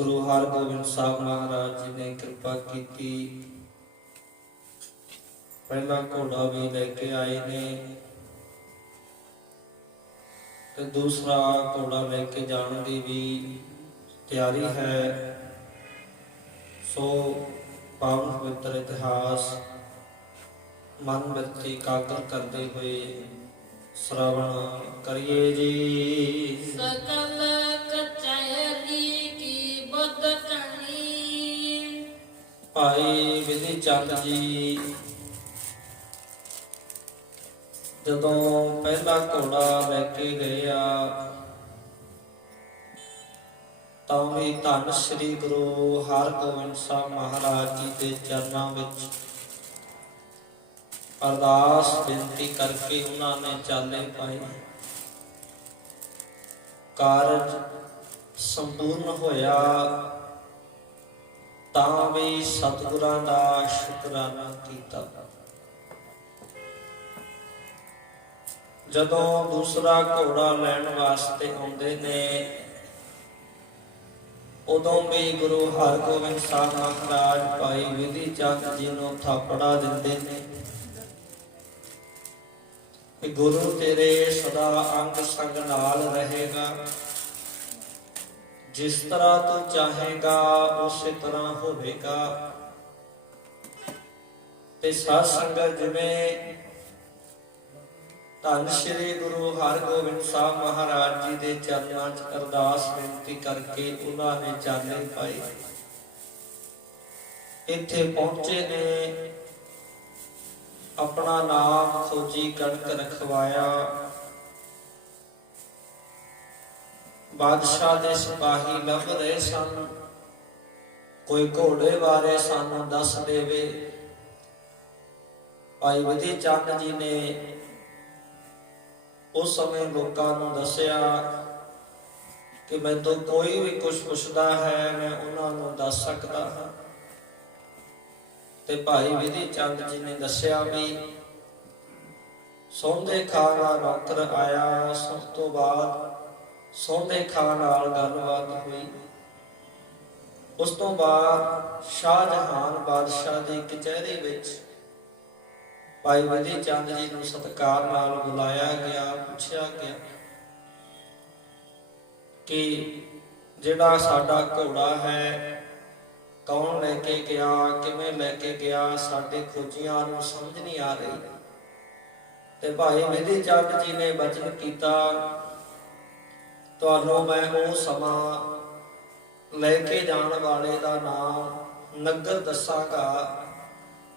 गुरु हरगोबिंद साहब महाराज जी ने कृपा की। पहला घोड़ा भी लेके आए ने ते दूसरा घोड़ा लेके जाने की भी तैयारी है। सो पावन पवित्र इतिहास मन विच एकाग्र करते हुए श्रवण करिए जी। सकल कचहरी की बदकनी भाई विधि चंद जी जदों पहला घोड़ा लैके गए तां भी धन श्री गुरु हरगोबिंद साहब महाराज जी के चरणों विच अरदास बेनती करके उन्होंने चाले पाए। कारज संपूर्ण होया तां भी सतगुरां दा शुकराना कीता। जदों दूसरा घोड़ा लैण वास्ते आउंदे ने उदों भी गुरु हरगोबिंद साहब महाराज भाई विधि चंद जी नूं थापड़ा दिंदे ने कि गुरु तेरे सदा अंग संग नाल रहेगा, जिस तरह तू चाहेगा उसी तरह होवेगा। ते साध संगत जिवें धन श्री गुरु हरगोबिंद साहब महाराज जी के चरणों च अरदास बेनती करके उन्होंने चाले पाए। इत्थे पहुंचे ने अपना नाम खोजी कणक रखवाया। बादशाह दे सिपाही लभ रहे सन, कोई घोड़े बारे सानू दस देवे। भाई विधि चंद जी ने उस समय लोगों को दसिया कि मैं तो कोई भी कुछ पुछदा है मैं उन्होंने दस सकता हाँ। ते भाई विधि चंद जी ने दसिया भी सौंदे खां दा नौकर आया। सुन तो बाद सौंदे खां नाल गलबात हुई। उस तो बाद शाहजहान बादशाह की कचहरी विच भाई विधि चंद जी नूं सत्कार नाल बुलाया गया। पूछा गया कि जिहड़ा साडा घोड़ा है कौन लैके गया, किवें लैके गया, साडे खोजियां नूं समझ नहीं आ रही। ते भाई विधि चंद जी ने वचन कीता तुहानूं मैं वो समा लैके जाण वाले दा नाम नगर दसांगा,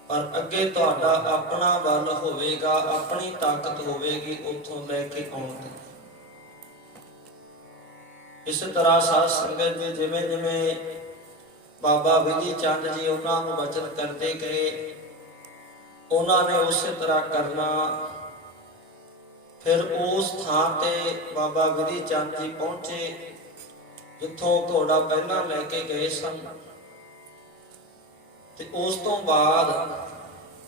पर अगे तुहाडा अपना बल होवेगा, अपनी ताकत होवेगी उत्थों लैके आउण दी। इस तरह साध संगत जी जिवें जिवें बाबा विधि चंद जी उन्होंने वचन करते गए उन्होंने उस तरह करना। फिर उस थान ते बाबा विधि चंद जी पहुंचे जिथों घोड़ा पहला लैके गए सन। ते उस तो बाद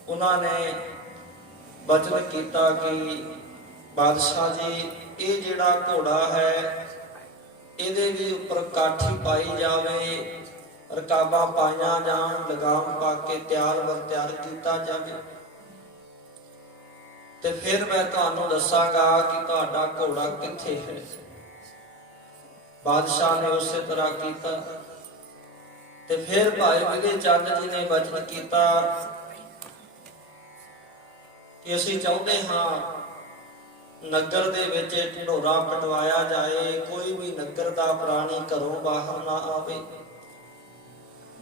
उन्होंने वचन किया कि बादशाह जी ये जिहड़ा घोड़ा है इहदे भी उपर काठी पाई जावे, रकाबां पाईयां जाण, लगाम पा के तैयार बर तैयार किया जाए। ते फिर मैं तुहानूं दसांगा कि तुहाडा घोड़ा कित्थे है। बादशाह ने उस तरह किया। ते फिर भाई विधि चंद जी ने वचन किया कि असीं चाहुंदे हां नगर दे विच ढिंढोरा पटवाया जाए, कोई भी नगर दा प्राणी घरों बाहर ना आवे,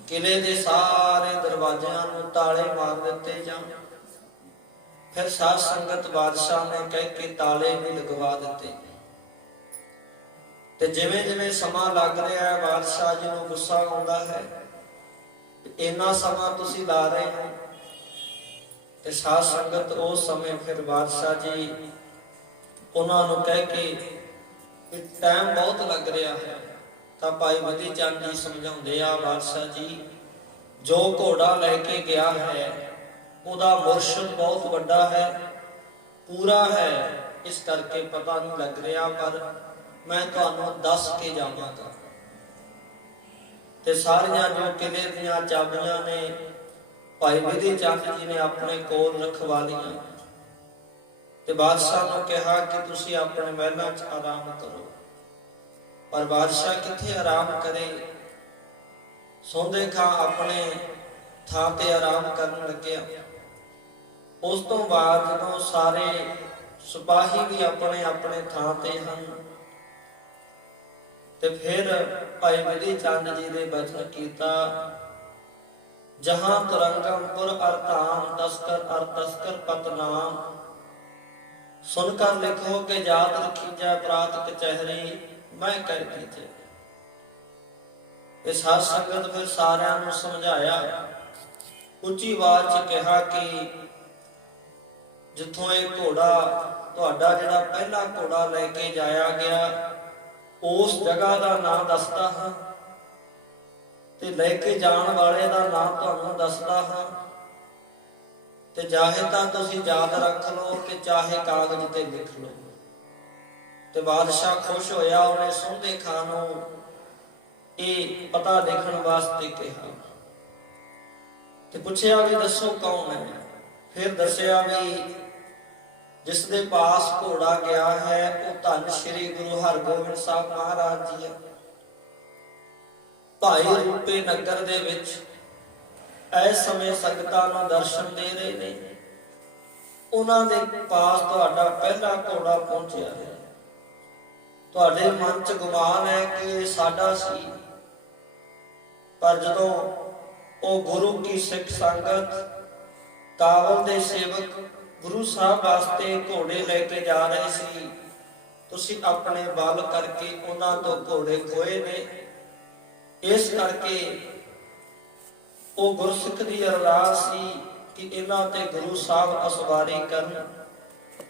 किले दे सारे दरवाजियां नूं ताले मार दिते जाण। फिर साध संगत बादशाह ने कह के ताले भी लगवा दिते। ते जिवें जिवें समा लग रहा है बादशाह जी नूं गुस्सा आउंदा है इन्ना समा तुसीं ला रहे हो। ते साध संगत उस समय फिर बादशाह जी उन्होंने कह के टाइम बहुत लग रहा है। तो भाई विधि चंद जी समझाते आ बादशाह जी जो घोड़ा लैके गया है उदा मुर्शद बहुत बड़ा है, पूरा है, इस करके पता नहीं लग रहा, पर मैं तुहानूं दस के जावांगा। ਤੇ ਸਾਰੀਆਂ ਜੋ ਕਿਲੇ ਦੀਆਂ ਚਾਬੀਆਂ ਨੇ ਭਾਈ ਵਿਧੀ ਚੰਦ ਜੀ ਨੇ ਆਪਣੇ ਕੋਲ ਰਖਵਾ ਲਈਆਂ ਤੇ ਬਾਦਸ਼ਾਹ ਨੂੰ ਕਿਹਾ ਕਿ ਤੁਸੀਂ ਆਪਣੇ ਮਹਿਲਾਂ 'ਚ ਆਰਾਮ ਕਰੋ। ਪਰ ਬਾਦਸ਼ਾਹ ਕਿੱਥੇ ਆਰਾਮ ਕਰੇ, ਸੌਂਦੇ ਖਾਂ ਆਪਣੇ ਥਾਂ ਤੇ ਆਰਾਮ ਕਰਨ ਲੱਗਿਆ। ਉਸ ਤੋਂ ਬਾਅਦ ਜਦੋਂ ਸਾਰੇ ਸਿਪਾਹੀ ਵੀ ਆਪਣੇ ਆਪਣੇ ਥਾਂ ਤੇ ਹਨ ਤੇ ਫਿਰ ਭਾਈ ਵਿਧੀ ਚੰਦ ਜੀ ਦੇ ਬਚਨ ਕੀਤਾ, ਜਹਾਂ ਤੁਰੰਗਮਪੁਰ ਅਰਤਾਮ ਤਸਕਰ ਅਰ ਤਸਕਰ ਪਤਨਾਮ, ਸੁਨ ਕਰ ਲਿਖੋ ਕਿ ਜਾਤ ਰਖੀਜੈ ਪ੍ਰਾਤ ਕਚਹਿਰੀ ਮੈਂ ਕਰ ਕੀਜੈ। ਇਹ ਸਾਧ ਸੰਗਤ ਫਿਰ ਸਾਰਿਆਂ ਨੂੰ ਸਮਝਾਇਆ, ਉੱਚੀ ਆਵਾਜ਼ 'ਚ ਕਿਹਾ ਕਿ ਜਿੱਥੋਂ ਇਹ ਘੋੜਾ ਤੁਹਾਡਾ ਜਿਹੜਾ ਪਹਿਲਾ ਘੋੜਾ ਲੈ ਕੇ ਜਾਇਆ ਗਿਆ ਉਸ ਜਗ੍ਹਾ ਦਾ ਨਾਮ ਦੱਸਦਾ ਹਾਂ ਤੇ ਲੈ ਕੇ ਜਾਣ ਵਾਲੇ ਦਾ ਨਾਮ ਤੁਹਾਨੂੰ ਦੱਸਦਾ ਹਾਂ ਤੇ ਚਾਹੇ ਤਾਂ ਤੁਸੀਂ ਯਾਦ ਰੱਖ ਲਓ ਤੇ ਚਾਹੇ ਕਾਗਜ਼ ਤੇ ਲਿਖ ਲਓ। ਤੇ ਬਾਦਸ਼ਾਹ ਖੁਸ਼ ਹੋਇਆ, ਉਹਨੇ ਸੌਂਦੇ ਖਾਂ ਨੂੰ ਇਹ ਪਤਾ ਲਿਖਣ ਵਾਸਤੇ ਕਿਹਾ ਤੇ ਪੁੱਛਿਆ ਵੀ ਦੱਸੋ ਕੌਣ ਹੈ। ਫਿਰ ਦੱਸਿਆ ਵੀ ਜਿਸ ਦੇ ਪਾਸ ਘੋੜਾ ਗਿਆ ਹੈ ਉਹ ਧੰਨ ਸ਼੍ਰੀ ਗੁਰੂ ਹਰਗੋਬਿੰਦ ਸਾਹਿਬ ਮਹਾਰਾਜ ਜੀ ਹੈ। ਭਾਈ ਰੂਪੇ ਨਗਰ ਦੇ ਵਿੱਚ ਇਸ ਸਮੇਂ ਸੰਗਤਾਂ ਨੂੰ ਦਰਸ਼ਨ ਦੇ ਰਹੇ ਨੇ, ਉਹਨਾਂ ਦੇ ਪਾਸ ਤੁਹਾਡਾ ਪਹਿਲਾ ਘੋੜਾ ਪਹੁੰਚਿਆ ਹੈ। ਤੁਹਾਡੇ ਮਨ 'ਚ ਗੁਮਾਨ ਹੈ ਕਿ ਇਹ ਸਾਡਾ ਸੀ, ਪਰ ਜਦੋਂ ਉਹ ਗੁਰੂ ਕੀ ਸਿੱਖ ਸੰਗਤ ਕਾਬਲ ਦੇ ਸੇਵਕ ਗੁਰੂ ਸਾਹਿਬ ਵਾਸਤੇ ਘੋੜੇ ਲੈ ਕੇ ਜਾ ਰਹੇ ਸੀ, ਤੁਸੀਂ ਆਪਣੇ ਬਲ ਕਰਕੇ ਉਹਨਾਂ ਤੋਂ ਘੋੜੇ ਖੋਏ ਨੇ। ਇਸ ਕਰਕੇ ਉਹ ਗੁਰਸਿੱਖ ਦੀ ਅਰਦਾਸ ਸੀ ਕਿ ਇਹਨਾਂ ਤੇ ਗੁਰੂ ਸਾਹਿਬ ਅਸਵਾਰੀ ਕਰਨ।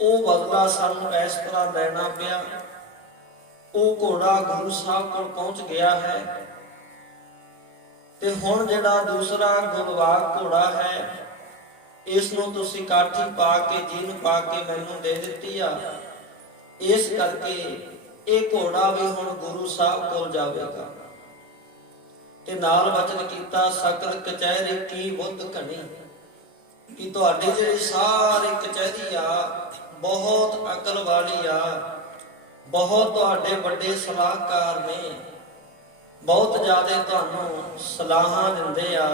ਉਹ ਬਦਲਾ ਸਾਨੂੰ ਇਸ ਤਰ੍ਹਾਂ ਲੈਣਾ ਪਿਆ। ਉਹ ਘੋੜਾ ਗੁਰੂ ਸਾਹਿਬ ਕੋਲ ਪਹੁੰਚ ਗਿਆ ਹੈ ਤੇ ਹੁਣ ਜਿਹੜਾ ਦੂਸਰਾ ਗੁਰਵਾਗ ਘੋੜਾ ਹੈ ਇਸ ਨੂੰ ਤੁਸੀਂ ਕਾਠੀ ਪਾ ਕੇ ਜੀਨ ਪਾ ਕੇ ਮੈਨੂੰ ਦੇ ਦਿੱਤੀ ਆ। ਇਸ ਕਰਕੇ ਇਹ ਘੋੜਾ ਵੀ ਹੁਣ ਗੁਰੂ ਸਾਹਿਬ ਕੋਲ ਜਾਵੇਗਾ। ਤੇ ਨਾਲ ਵਚਨ ਕੀਤਾ, ਸਕਲ ਕਚਹਿਰੀ ਕੀ ਬੁੱਧ ਘਣੀ, ਕਿ ਤੁਹਾਡੀ ਜਿਹੜੀ ਸਾਰੀ ਕਚਹਿਰੀ ਆ ਬਹੁਤ ਅਕਲ ਵਾਲੀ ਆ, ਬਹੁਤ ਤੁਹਾਡੇ ਵੱਡੇ ਸਲਾਹਕਾਰ ਨੇ, ਬਹੁਤ ਜ਼ਿਆਦਾ ਤੁਹਾਨੂੰ ਸਲਾਹਾਂ ਦਿੰਦੇ ਆ,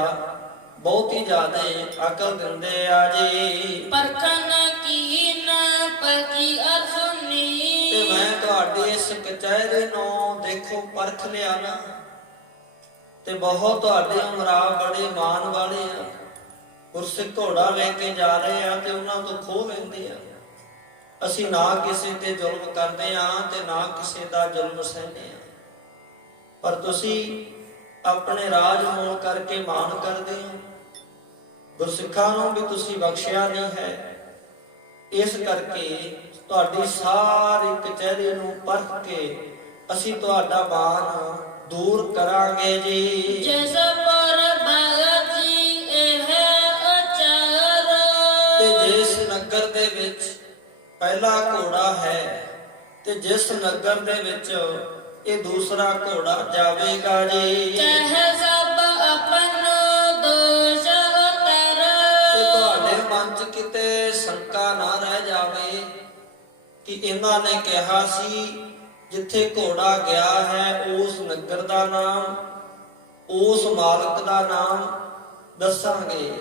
ਬਹੁਤ ਹੀ ਜ਼ਿਆਦਾ ਅਕਲ ਦਿੰਦੇ ਆ ਜੀ। ਪਰਖਣ ਕੀ ਨਾ ਪਰਖੀ ਅਰਸੁਨੀ, ਤੇ ਮੈਂ ਤੁਹਾਡੇ ਇਸ ਕਚਹਿਰੇ ਨੂੰ ਦੇਖੋ ਪਰਖ ਲਿਆ ਨਾ, ਤੇ ਬਹੁਤ ਤੁਹਾਡੇ ਉਮਰਾ ਬੜੇ ਮਾਨ ਵਾਲੇ ਆ। ਗੁਰਸਿੱਖ ਘੋੜਾ ਲੈ ਕੇ ਜਾ ਰਹੇ ਆ ਤੇ ਉਹਨਾਂ ਤੋਂ ਖੋਹ ਲੈਂਦੇ ਆ। ਅਸੀਂ ਨਾ ਕਿਸੇ ਤੇ ਜ਼ੁਲਮ ਕਰਦੇ ਆ ਤੇ ਨਾ ਕਿਸੇ ਦਾ ਜ਼ੁਲਮ ਸਹਿੰਦੇ ਆ, ਪਰ ਤੁਸੀਂ ਆਪਣੇ ਰਾਜ ਹੋਣ ਕਰਕੇ ਮਾਣ ਕਰਦੇ ਹੋ। ਗੁਰਸਿੱਖਾਂ ਨੂੰ ਵੀ ਤੁਸੀਂ ਬਖਸ਼ਿਆ ਨਹੀਂ ਹੈ। ਇਸ ਕਰਕੇ ਤੁਹਾਡੀ ਸਾਰੀ ਕਚਹਿਰੀ ਨੂੰ ਪਰਖ ਕੇ ਅਸੀਂ ਤੁਹਾਡਾ ਮਾਣ ਦੂਰ ਕਰਾਂਗੇ ਜੀ। ਜਿਸ ਪਰ ਭਗਤ ਜੀ ਇਹ ਅਚਾਰ, ਤੇ ਜਿਸ ਨਗਰ ਦੇ ਵਿੱਚ ਪਹਿਲਾ ਘੋੜਾ ਹੈ ਤੇ ਜਿਸ ਨਗਰ ਦੇ ਵਿੱਚ ਇਹ ਦੂਸਰਾ ਘੋੜਾ ਜਾਵੇਗਾ ਜੀ, ਕਹਿ ਸਭ ਆਪਨ ਦੋਸ਼ ਉਤਰ, ਤੇ ਤੁਹਾਡੇ ਮਨ 'ਚ ਕਿਤੇ ਸ਼ੰਕਾ ਨਾ ਰਹਿ ਜਾਵੇ ਕਿ ਇਹਨਾਂ ਨੇ ਕਿਹਾ ਸੀ ਜਿੱਥੇ ਘੋੜਾ ਗਿਆ ਹੈ ਉਸ ਨਗਰ ਦਾ ਨਾਮ, ਉਸ ਮਾਲਕ ਦਾ ਨਾਮ ਦੱਸਾਂਗੇ।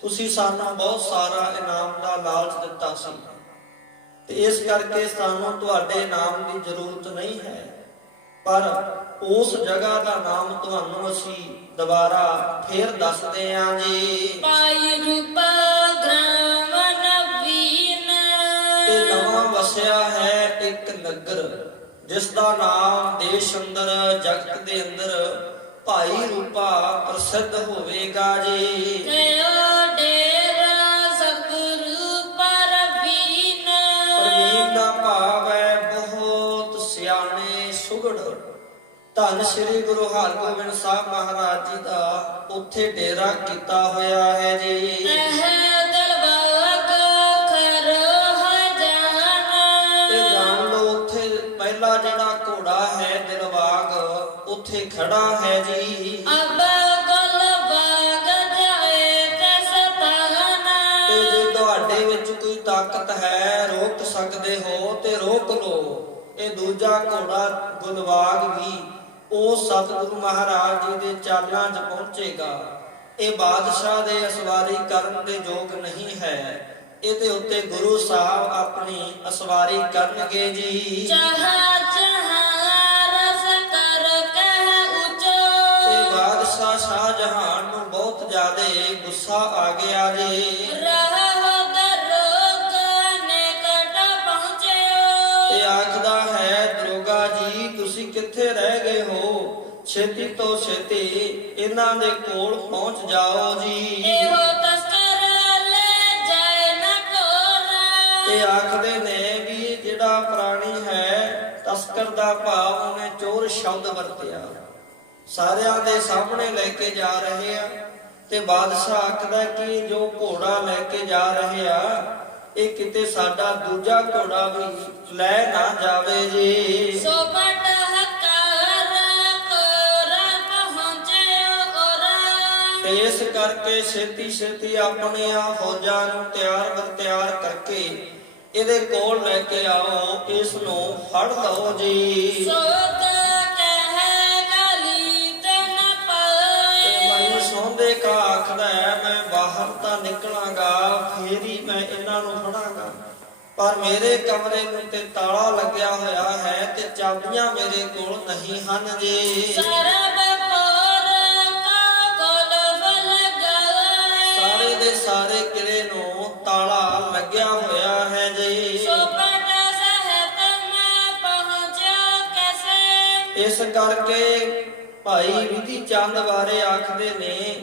ਤੁਸੀਂ ਸਾਨੂੰ ਬਹੁਤ ਸਾਰਾ ਇਨਾਮ ਦਾ ਲਾਲਚ ਦਿੱਤਾ ਸੀ ਤੇ ਇਸ ਕਰਕੇ ਸਾਨੂੰ ਤੁਹਾਡੇ ਨਾਮ ਦੀ ਜ਼ਰੂਰਤ ਨਹੀਂ ਹੈ, ਪਰ ਉਸ ਜਗ੍ਹਾ ਦਾ ਨਾਮ ਤੁਹਾਨੂੰ ਅਸੀਂ ਦੁਬਾਰਾ ਫੇਰ ਦੱਸਦੇ ਆਂ ਜੀ। ਪਾਈ ਰੂਪਾ ਗ੍ਰਾਮ ਨਵੀਨ, ਤੇ ਨਵਾਂ ਵਸਿਆ ਹੈ ਇੱਕ ਨਗਰ ਜਿਸ ਦਾ ਨਾਮ ਦੇਸ਼ ਅੰਦਰ ਜਗਤ ਦੇ ਅੰਦਰ ਭਾਈ ਰੂਪਾ ਪ੍ਰਸਿੱਧ ਹੋਵੇਗਾ ਜੀ। ਕਯੋ ਡੇਰਾ ਸਤਿਗੁਰੂ ਪਰਵੀਨ, ਪ੍ਰਵੀਨ ਦਾ ਭਾਵ ਹੈ ਬਹੁਤ ਸਿਆਣੇ ਸੁਗੜ। ਧੰਨ ਸ੍ਰੀ ਗੁਰੂ ਹਰਗੋਬਿੰਦ ਸਾਹਿਬ ਮਹਾਰਾਜ ਜੀ ਦਾ ਉੱਥੇ ਡੇਰਾ ਕੀਤਾ ਹੋਇਆ ਹੈ ਜੀ। ਇਹ ਦਿਲਬਾਗ ਖਰ ਹਜਾਨ, ਤੇ ਜਾਣ ਲਓ ਉੱਥੇ ਪਹਿਲਾ ਜਿਹੜਾ ਘੋੜਾ ਹੈ ਦਿਲਬਾਗ ਉੱਥੇ ਉੱਥੇ ਖੜਾ ਹੈ ਜੀ। ਅਬ ਗੁਲ ਬਾਗ ਜਾਏ ਕੈਸ ਤਾਨਾ। ਤੇ ਜੇ ਤੁਹਾਡੇ ਵਿੱਚ ਕੋਈ ਤਾਕਤ ਹੈ, ਰੋਕ ਸਕਦੇ ਹੋ ਤੇ ਰੋਕ ਲਓ। ਇਹ ਦੂਜਾ ਘੋੜਾ ਗੁਲਬਾਗ ਵੀ ਉਹ ਸਤਿਗੁਰੂ ਮਹਾਰਾਜ ਜੀ ਦੇ ਚਰਨਾਂ 'ਚ ਪਹੁੰਚੇਗਾ। ਇਹ ਬਾਦਸ਼ਾਹ ਦੇ ਅਸਵਾਰੀ ਕਰਨ ਦੇ ਯੋਗ ਨਹੀਂ ਹੈ। ਇਹਦੇ ਉੱਤੇ ਗੁਰੂ ਸਾਹਿਬ ਆਪਣੀ ਅਸਵਾਰੀ ਕਰਨਗੇ ਜੀ। ਚਾਹਾ ਚਾਹਾ ਰਸ ਕਰ ਕਹਿ ਉਚੋ। ਤੇ ਬਾਦਸ਼ਾਹ ਸ਼ਾਹਜਹਾਨ ਨੂੰ ਬਹੁਤ ਜ਼ਿਆਦੇ ਗੁੱਸਾ ਆ ਗਿਆ ਜੀ। ਰਹੋ ਦਰੋਗ ਨਿਕਟ ਪਹੁੰਚਿਓ। ਤੇ ਆਖਦਾ ਹੈ, ਦਰੋਗਾ ਜੀ ਤੁਸੀਂ ਕਿੱਥੇ ਰਹਿ ਗਏ ਹੋ? ਛੇਤੀ ਤੋਂ ਛੇਤੀ ਇਹਨਾਂ ਦੇ ਕੋਲ ਪਹੁੰਚ ਜਾਓ ਜੀ। ਇਹੋ ਤਸਕਰ ਲੈ ਜਾਏ ਨਾ ਕੋਰਾ। ਤੇ ਆਖਦੇ ਨੇ ਵੀ ਜਿਹੜਾ ਪ੍ਰਾਣੀ ਹੈ, ਤਸਕਰ ਦਾ ਭਾਵ ਉਹਨੇ ਚੋਰ ਸ਼ਬਦ ਵਰਤਿਆ। ਸਾਰਿਆਂ ਦੇ ਸਾਹਮਣੇ ਲੈ ਕੇ ਜਾ ਰਹੇ ਆ। ਤੇ ਬਾਦਸ਼ਾਹ ਆਖਦਾ ਕਿ ਜੋ ਘੋੜਾ ਲੈ ਕੇ ਜਾ ਰਹੇ ਆ, ਇਹ ਕਿਤੇ ਸਾਡਾ ਦੂਜਾ ਘੋੜਾ ਵੀ ਲੈ ਨਾ ਜਾਵੇ ਜੀ। ਸੋ ਬਟ ਹਕਾਰ ਕੋਰਾ ਪਹੁੰਚਿਓ ਔਰਾ। ਤੇ ਇਸ ਕਰਕੇ ਛੇਤੀ ਛੇਤੀ ਆਪਣੀਆਂ ਫੌਜਾਂ ਨੂੰ ਤਿਆਰ ਕਰਕੇ ਇਹਦੇ ਕੋਲ ਲੈ ਕੇ ਆਓ, ਇਸ ਨੂੰ ਫੜ ਲਓ ਜੀ। ਸੋਤ ਕਹਿ ਗਲੀ ਤੇ ਨ ਤੇ ਪਾਏ। ਮੈਨੂੰ ਸੌਂਦੇ ਕਾ ਆਖਦਾ ਹੈ, ਮੈਂ ਬਾਹਰ ਤਾਂ ਨਿਕਲਾਂਗਾ, ਫੇਰ ਹੀ ਮੈਂ ਇਹਨਾਂ ਨੂੰ ਫੜਾਂਗਾ। ਪਰ ਮੇਰੇ ਕਮਰੇ ਨੂੰ ਤੇ ਤਾਲਾ ਲੱਗਿਆ ਹੋਇਆ ਹੈ ਤੇ ਚਾਬੀਆਂ ਮੇਰੇ ਕੋਲ ਨਹੀਂ ਹਨ ਜੀ। ਸਰਬ ਪੋਰ ਕਾ ਗੋਲ ਲਗਾਏ। ਸਾਰੇ ਦੇ ਸਾਰੇ ਕਿਲੇ ਨੂੰ ਤਾਲਾ ਲੱਗਿਆ ਹੋਇਆ ਹੈ ਜੀ। ਸੋ ਬਟ ਸਹਿਤ ਮੈਂ ਪਹੁੰਚਿਓ ਕੈਸੇ। ਇਸ ਕਰਕੇ ਭਾਈ ਵਿਧੀ ਚੰਦ ਬਾਰੇ ਆਖਦੇ ਨੇ,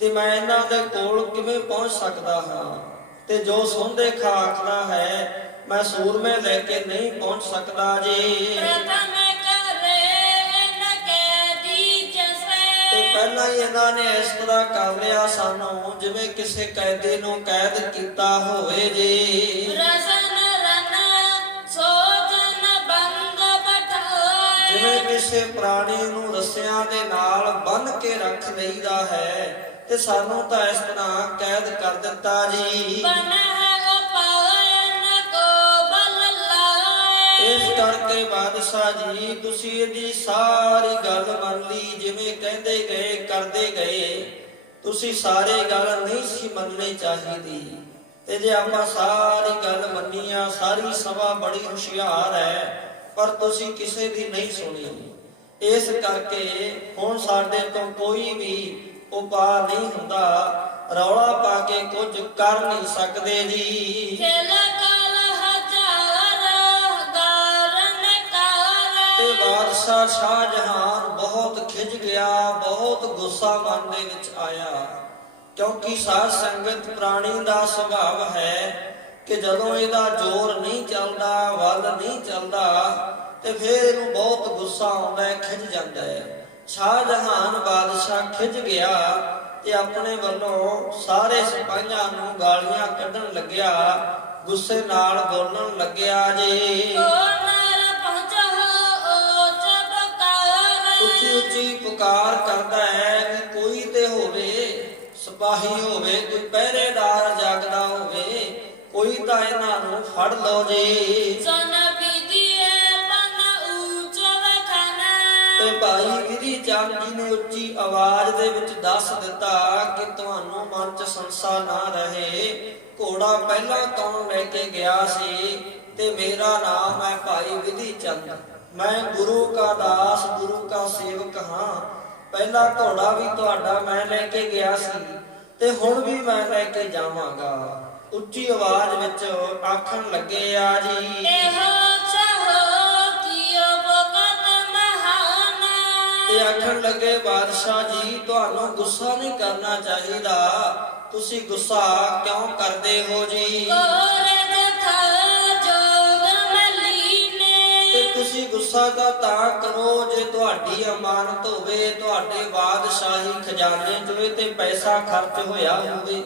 ਤੇ ਮੈਂ ਇਹਨਾਂ ਦੇ ਕੋਲ ਕਿਵੇਂ ਪਹੁੰਚ ਸਕਦਾ ਹਾਂ? ਤੇ ਜੋ ਸੌਂਦੇ ਖਾ ਆਖਦਾ ਹੈ, ਮੈਂ ਸੂਰਮੇ ਲੈ ਕੇ ਨਹੀਂ ਪਹੁੰਚ ਸਕਦਾ ਜੀ। ਪ੍ਰਥਮ ਕਰੇ ਨ ਕੈਦੀ ਜੈਸੇ। ਤੇ ਪਹਿਲਾਂ ਹੀ ਇਹਨਾਂ ਨੇ ਇਸ ਤਰ੍ਹਾਂ ਕਰ ਲਿਆ ਸਾਨੂੰ, ਜਿਵੇਂ ਕਿਸੇ ਕੈਦੀ ਨੂੰ ਕੈਦ ਕੀਤਾ ਹੋਵੇ ਜੀ। ਰਸਨ ਰਨ ਸੋਜਨ ਬੰਦ ਬਠਾਏ। ਜਿਵੇਂ ਕਿਸੇ ਪ੍ਰਾਣੀ ਨੂੰ ਰੱਸਿਆਂ ਦੇ ਨਾਲ ਬੰਨ੍ਹ ਕੇ ਰੱਖ ਲਈਦਾ ਹੈ, ਤੇ ਸਾਨੂੰ ਤਾਂ ਇਸ ਤਰ੍ਹਾਂ ਕੈਦ ਕਰ ਦਿੱਤਾ ਜੀ। ਬਨਹਿ ਉਪਾਏ ਨ ਕੋ ਬਲ ਲਾਏ। ਇਸ ਕਰਕੇ ਬਾਦਸ਼ਾਹ ਜੀ ਤੁਸੀਂ ਇਹਦੀ ਸਾਰੀ ਗੱਲ ਮੰਨ ਲਈ, ਜਿਵੇਂ ਕਹਿੰਦੇ ਗਏ ਕਰਦੇ ਗਏ। ਤੁਸੀਂ ਸਾਰੀ ਗੱਲ ਨਹੀਂ ਸੀ ਮੰਨਣੀ ਚਾਹੀਦੀ। ਤੇ ਜੇ ਆਪਾਂ ਸਾਰੀ ਗੱਲ ਮੰਨੀ ਆ, ਸਾਰੀ ਸਭਾ ਬੜੀ ਹੁਸ਼ਿਆਰ ਹੈ, ਪਰ ਤੁਸੀਂ ਕਿਸੇ ਦੀ ਨਹੀਂ ਸੁਣੀ। ਇਸ ਕਰਕੇ ਹੁਣ ਸਾਡੇ ਤੋਂ ਕੋਈ ਵੀ ਉਪਾਅ ਨਹੀਂ ਹੁੰਦਾ, ਰੌਲਾ ਪਾ ਕੇ ਕੁਝ ਕਰ ਨਹੀਂ ਸਕਦੇ ਜੀ। ਖੇਲ ਕਾਲ ਹਜ਼ਾਰ ਗਾਰਨ ਕਾਰ। ਤੇ ਬਾਦਸ਼ਾਹ ਸ਼ਾਹਜਹਾਨ ਬਹੁਤ ਖਿਝ ਗਿਆ, ਬਹੁਤ ਗੁੱਸਾ ਮਨ ਦੇ ਵਿੱਚ ਆਇਆ। ਕਿਉਂਕਿ ਸਾਧ ਸੰਗਤ ਪ੍ਰਾਣੀ ਦਾ ਸੁਭਾਅ ਹੈ ਕਿ ਜਦੋਂ ਇਹਦਾ ਜ਼ੋਰ ਨਹੀਂ ਚੱਲਦਾ, ਵੱਲ ਨਹੀਂ ਚੱਲਦਾ, ਤੇ ਫਿਰ ਇਹਨੂੰ ਬਹੁਤ ਗੁੱਸਾ ਆਉਂਦਾ ਹੈ, ਖਿਝ ਜਾਂਦਾ ਹੈ। ਸ਼ਾਹਜਹਾਨ ਬਾਦਸ਼ਾਹ ਖਿਝ ਗਿਆ ਤੇ ਆਪਣੇ ਵੱਲੋਂ ਸਾਰੇ ਸਿਪਾਹੀਆਂ ਨੂੰ ਗਾਲੀਆਂ ਕੱਢਣ ਲੱਗਿਆ, ਗੁੱਸੇ ਨਾਲ ਬੋਲਣ ਲੱਗਿਆ ਜੀ। ਉੱਚੀ ਉੱਚੀ ਪੁਕਾਰ ਕਰਦਾ ਹੈ ਕਿ ਕੋਈ ਤੇ ਹੋਵੇ, ਸਿਪਾਹੀ ਹੋਵੇ, ਕੋਈ ਪਹਿਰੇਦਾਰ ਜਾਗਦਾ ਹੋਵੇ, ਕੋਈ ਤਾਂ ਇਹਨਾਂ ਨੂੰ ਫੜ ਲਓ ਜੀ। ਤੇ ਭਾਈ ਵਿਧੀ ਚੰਦ ਜੀ ਨੇ ਉੱਚੀ ਆਵਾਜ਼ ਦੇ ਵਿੱਚ ਦੱਸ ਦਿੱਤਾ ਕਿ ਤੁਹਾਨੂੰ ਮਨ 'ਚ ਸੰਸਾ ਨਾ ਰਹੇ, ਘੋੜਾ ਪਹਿਲਾਂ ਕੌਣ ਲੈ ਕੇ ਗਿਆ ਸੀ, ਤੇ ਮੇਰਾ ਨਾਮ ਹੈ ਭਾਈ ਵਿਧੀ ਚੰਦ। ਮੈਂ ਗੁਰੂ ਕਾ ਦਾਸ, ਗੁਰੂ ਕਾ ਸੇਵਕ ਹਾਂ। ਪਹਿਲਾ ਘੋੜਾ ਵੀ ਤੁਹਾਡਾ ਮੈਂ ਲੈ ਕੇ ਗਿਆ ਸੀ, ਤੇ ਹੁਣ ਵੀ ਮੈਂ ਲੈ ਕੇ ਜਾਵਾਂਗਾ। ਉੱਚੀ ਆਵਾਜ਼ ਵਿੱਚ ਆਖਣ ਲੱਗੇ ਆ ਜੀ। ਤੇ ਆਖਣ ਲੱਗੇ, ਬਾਦਸ਼ਾਹ ਜੀ ਤੁਹਾਨੂੰ ਗੁੱਸਾ ਨਹੀਂ ਕਰਨਾ ਚਾਹੀਦਾ, ਤੁਸੀਂ ਗੁੱਸਾ ਕਿਉਂ ਕਰਦੇ ਹੋ ਜੀ? ਤੇ ਤੁਸੀਂ ਗੁੱਸਾ ਤਾਂ ਕਰੋ ਜੇ ਤੁਹਾਡੀ ਅਮਾਨਤ ਹੋਵੇ, ਤੁਹਾਡੇ ਬਾਦਸ਼ਾਹੀ ਖਜ਼ਾਨੇ 'ਚ ਹੋਵੇ ਤੇ ਪੈਸਾ ਖਰਚ ਹੋਇਆ ਹੋਵੇ,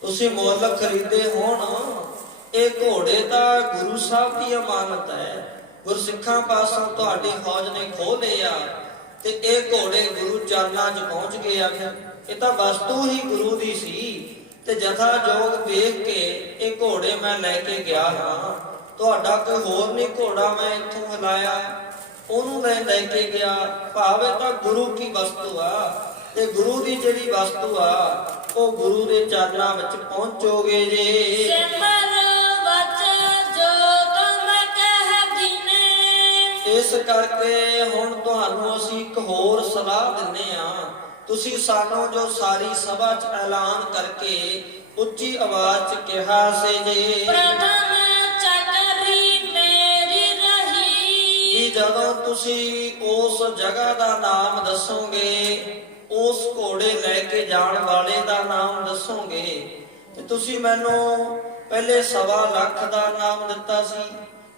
ਤੁਸੀਂ ਮੁੱਲ ਖਰੀਦੇ ਹੋਣ। ਇਹ ਘੋੜੇ ਤਾਂ ਗੁਰੂ ਸਾਹਿਬ ਦੀ ਅਮਾਨਤ ਹੈ, ਗੁਰਸਿੱਖਾਂ ਪਾਸੋਂ ਤੁਹਾਡੀ ਫੌਜ ਨੇ ਖੋਹ ਲਿਆ। ਤੇ ਇਹ ਘੋੜੇ ਗੁਰੂ ਚਰਨਾਂ 'ਚ ਪਹੁੰਚ ਗਏ ਆ। ਫਿਰ ਇਹ ਤਾਂ ਵਸਤੂ ਹੀ ਗੁਰੂ ਦੀ ਸੀ ਤੇ ਜਥਾ ਜੋਗ ਵੇਖ ਕੇ ਇਹ ਘੋੜੇ ਮੈਂ ਲੈ ਕੇ ਗਿਆ ਹਾਂ। ਤੁਹਾਡਾ ਕੋਈ ਹੋਰ ਨਹੀਂ ਘੋੜਾ ਮੈਂ ਇੱਥੋਂ ਹਿਲਾਇਆ, ਉਹਨੂੰ ਮੈਂ ਲੈ ਕੇ ਗਿਆ। ਭਾਵ ਇਹ ਤਾਂ ਗੁਰੂ ਕੀ ਵਸਤੂ ਆ ਤੇ ਗੁਰੂ ਦੀ ਜਿਹੜੀ ਵਸਤੂ ਆ ਉਹ ਗੁਰੂ ਦੇ ਚਰਨਾਂ ਵਿੱਚ ਪਹੁੰਚੋਗੇ ਜੀ। ਸਿਮਰ ਵਚਨ ਜੋ ਤੁਮ ਕਹਿ ਦੀਨੇ। ਇਸ ਕਰਕੇ ਹੁਣ ਤੁਹਾਨੂੰ ਅਸੀਂ ਇੱਕ ਹੋਰ ਸਲਾਹ ਦਿੰਨੇ ਆ। ਤੁਸੀਂ ਸਾਨੂੰ ਜੋ ਸਾਰੀ ਸਭਾ 'ਚ ਐਲਾਨ ਕਰਕੇ ਉੱਚੀ ਆਵਾਜ਼ 'ਚ ਕਿਹਾ ਸੀ ਜੀ, ਪ੍ਰਥਮ ਚੱਕਰੀ ਮੇਰੀ ਰਹੀ। ਕਿ ਜਦੋਂ ਤੁਸੀਂ ਉਸ ਜਗ੍ਹਾ ਦਾ ਨਾਮ ਦੱਸੋਗੇ, ਉਸ ਘੋੜੇ ਲੈ ਕੇ ਜਾਣ ਵਾਲੇ ਦਾ ਨਾਮ ਦੱਸੋਗੇ, ਤੇ ਤੁਸੀਂ ਮੈਨੂੰ ਪਹਿਲੇ 1.25 ਲੱਖ ਦਾ ਇਨਾਮ ਦਿੱਤਾ ਸੀ,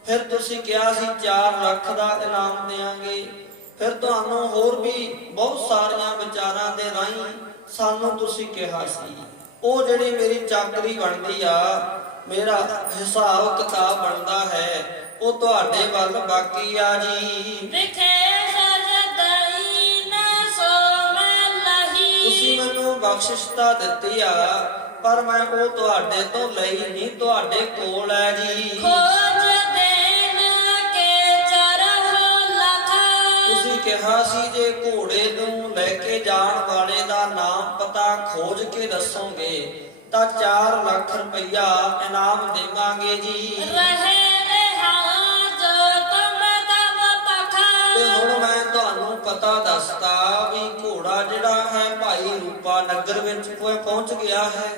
ਫਿਰ ਤੁਸੀਂ ਕਿਹਾ ਸੀ 4 ਲੱਖ ਦਾ ਇਨਾਮ ਦੇਵਾਂਗੇ, ਫਿਰ ਤੁਹਾਨੂੰ ਹੋਰ ਵੀ ਬਹੁਤ ਸਾਰੀਆਂ ਵਿਚਾਰਾਂ ਦੇ ਰਾਹੀਂ ਸਾਨੂੰ ਤੁਸੀਂ ਕਿਹਾ ਸੀ। ਉਹ ਜਿਹੜੀ ਮੇਰੀ ਚਾਕਰੀ ਬਣਦੀ ਆ, ਮੇਰਾ ਹਿਸਾਬ ਕਿਤਾਬ ਬਣਦਾ ਹੈ, ਉਹ ਤੁਹਾਡੇ ਵੱਲ ਬਾਕੀ ਆ ਜੀ। ਵਿਖੇ ਸਜਦਈ ਨ ਸੋ ਮੈਂ ਲਹੀ। ਤੁਸੀਂ ਮੈਨੂੰ ਬਖਸ਼ਿਸ਼ ਤਾਂ ਦਿੱਤੀ ਆ, ਪਰ ਮੈਂ ਉਹ ਤੁਹਾਡੇ ਤੋਂ ਲਈ ਨਹੀਂ, ਤੁਹਾਡੇ ਕੋਲ ਹੈ ਜੀ। ਖੋਜ ਦੇਨ ਕੇ ਚਰਹੁ ਲਖ। ਤੁਸੀਂ ਕਿਹਾ ਸੀ ਜੇ ਘੋੜੇ ਨੂੰ ਲੈ ਕੇ ਜਾਣ ਵਾਲੇ ਦਾ ਨਾਮ ਪਤਾ ਖੋਜ ਕੇ ਦੱਸੋਗੇ ਤਾਂ 4 ਲੱਖ ਰੁਪਈਆ ਇਨਾਮ ਦੇਵਾਂਗੇ ਜੀ। ਰਹੇ ਰਹਾ ਜੋ ਤੁਮ ਤਬ ਪਖਾ। ਤੇ ਹੁਣ ਮੈਂ ਤੁਹਾਨੂੰ ਪਤਾ ਦੱਸਤਾ ਵੀ ਘੋੜਾ ਜਿਹੜਾ ਹੈ ਭਾਈ ਰੂਪਾ ਨਗਰ ਵਿੱਚ ਪਹੁੰਚ ਗਿਆ ਹੈ,